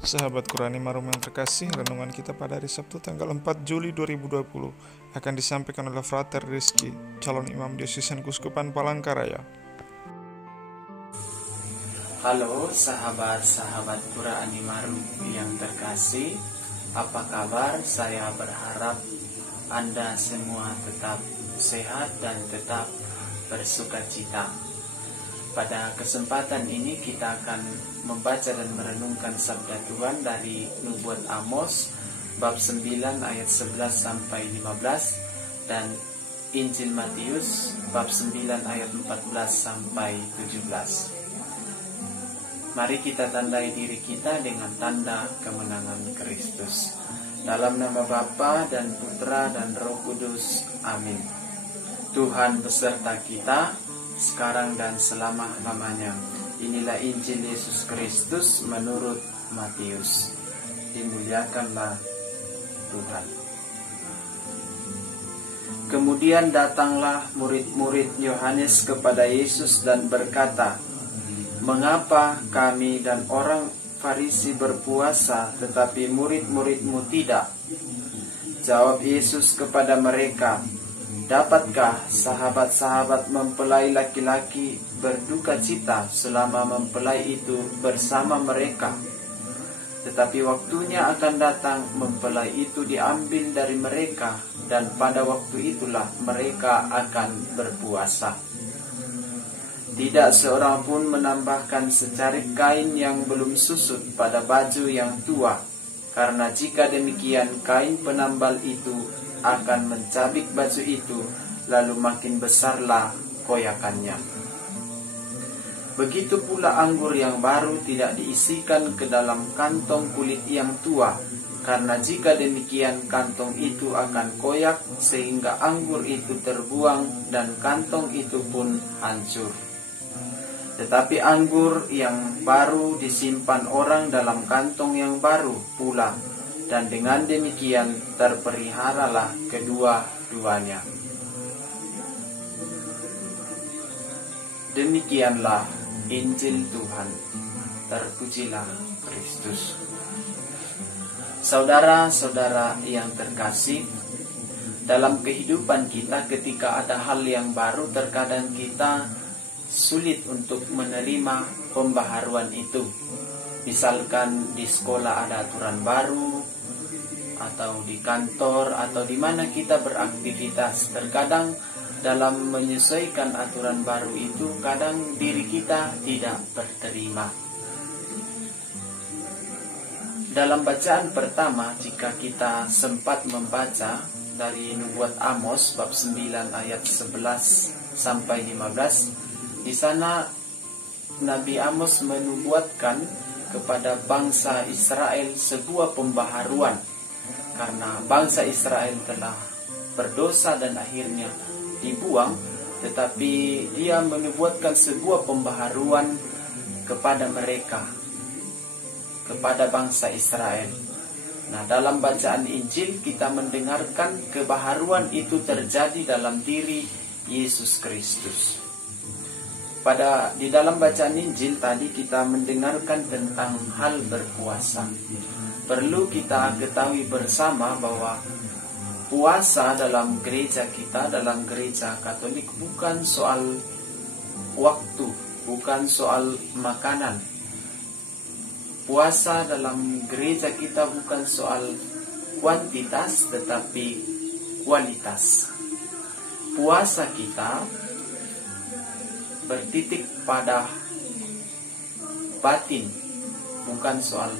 Sahabat Qurani Marum yang terkasih, renungan kita pada hari Sabtu tanggal 4 Juli 2020 akan disampaikan oleh Frater Rizky, calon imam diocesan Kuskupan Palangkaraya. Halo sahabat-sahabat Qurani Marum yang terkasih, apa kabar? Saya berharap Anda semua tetap sehat dan tetap bersukacita. Pada kesempatan ini kita akan membaca dan merenungkan sabda Tuhan dari Nubuat Amos bab 9 ayat 11 sampai 15 dan Injil Matius bab 9 ayat 14 sampai 17. Mari kita tandai diri kita dengan tanda kemenangan Kristus. Dalam nama Bapa dan Putra dan Roh Kudus. Amin. Tuhan beserta kita sekarang dan selama-lamanya. Inilah Injil Yesus Kristus menurut Matius. Dimuliakanlah Tuhan. Kemudian datanglah murid-murid Yohanes kepada Yesus dan berkata, "Mengapa kami dan orang Farisi berpuasa, tetapi murid-muridmu tidak?" Jawab Yesus kepada mereka, "Dapatkah sahabat-sahabat mempelai laki-laki berduka cita selama mempelai itu bersama mereka? Tetapi waktunya akan datang mempelai itu diambil dari mereka, dan pada waktu itulah mereka akan berpuasa. Tidak seorang pun menambahkan secarik kain yang belum susut pada baju yang tua, karena jika demikian kain penambal itu akan mencabik baju itu, lalu makin besarlah koyakannya. Begitu pula anggur yang baru tidak diisikan ke dalam kantong kulit yang tua, karena jika demikian kantong itu akan koyak sehingga anggur itu terbuang dan kantong itu pun hancur. Tetapi anggur yang baru disimpan orang dalam kantong yang baru pula, dan dengan demikian terpeliharalah kedua-duanya." Demikianlah Injil Tuhan. Terpujilah Kristus. Saudara-saudara yang terkasih, dalam kehidupan kita ketika ada hal yang baru, terkadang kita sulit untuk menerima pembaharuan itu. Misalkan di sekolah ada aturan baru, atau di kantor, atau di mana kita beraktivitas. Terkadang dalam menyesuaikan aturan baru itu, kadang diri kita tidak berterima. Dalam bacaan pertama, jika kita sempat membaca dari Nubuat Amos bab 9 ayat 11 sampai 15, di sana Nabi Amos menubuatkan kepada bangsa Israel sebuah pembaharuan, karena bangsa Israel telah berdosa dan akhirnya dibuang, tetapi dia menubuatkan sebuah pembaharuan kepada mereka, kepada bangsa Israel. Nah, dalam bacaan Injil kita mendengarkan kebaharuan itu terjadi dalam diri Yesus Kristus. Di dalam bacaan Injil tadi kita mendengarkan tentang hal berpuasa. Perlu kita ketahui bersama bahwa puasa dalam gereja kita, dalam gereja Katolik, bukan soal waktu, bukan soal makanan. Puasa dalam gereja kita bukan soal kuantitas, tetapi kualitas. Puasa kita bertitik pada batin, bukan soal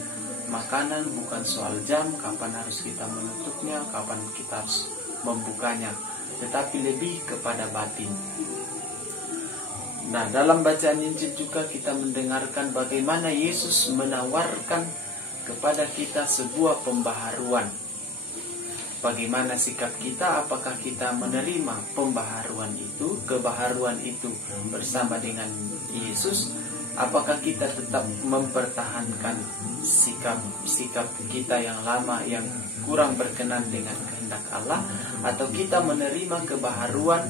makanan, bukan soal jam, kapan harus kita menutupnya, kapan kita harus membukanya, tetapi lebih kepada batin. Nah, dalam bacaan Injil juga kita mendengarkan bagaimana Yesus menawarkan kepada kita sebuah pembaharuan. Bagaimana sikap kita? Apakah kita menerima pembaharuan itu, kebaharuan itu bersama dengan Yesus? Apakah kita tetap mempertahankan sikap kita yang lama, yang kurang berkenan dengan kehendak Allah? Atau kita menerima kebaharuan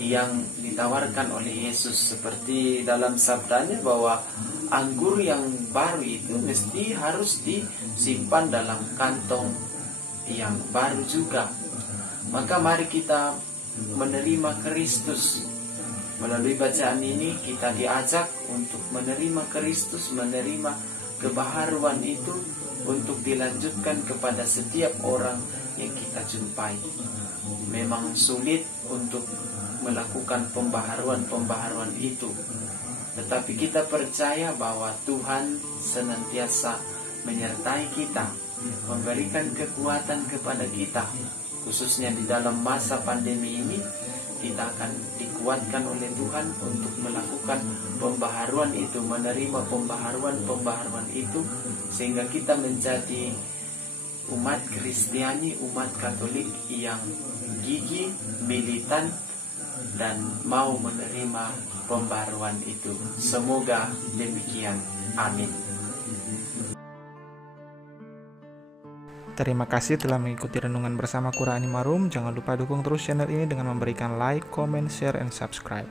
yang ditawarkan oleh Yesus, seperti dalam sabdanya bahwa anggur yang baru itu mesti harus disimpan dalam kantong yang baru juga. Maka mari kita menerima Kristus. Melalui bacaan ini kita diajak untuk menerima Kristus, menerima kebaharuan itu untuk dilanjutkan kepada setiap orang yang kita jumpai. Memang sulit untuk melakukan pembaharuan itu, tetapi kita percaya bahwa Tuhan senantiasa menyertai kita, memberikan kekuatan kepada kita. Khususnya di dalam masa pandemi ini, kita akan dikuatkan oleh Tuhan untuk melakukan pembaharuan itu, menerima pembaharuan itu, sehingga kita menjadi umat Kristiani, umat Katolik yang gigih, militan, dan mau menerima pembaharuan itu. Semoga demikian. Amin. Terima kasih telah mengikuti renungan bersama Qur'ani Marum. Jangan lupa dukung terus channel ini dengan memberikan like, comment, share, and subscribe.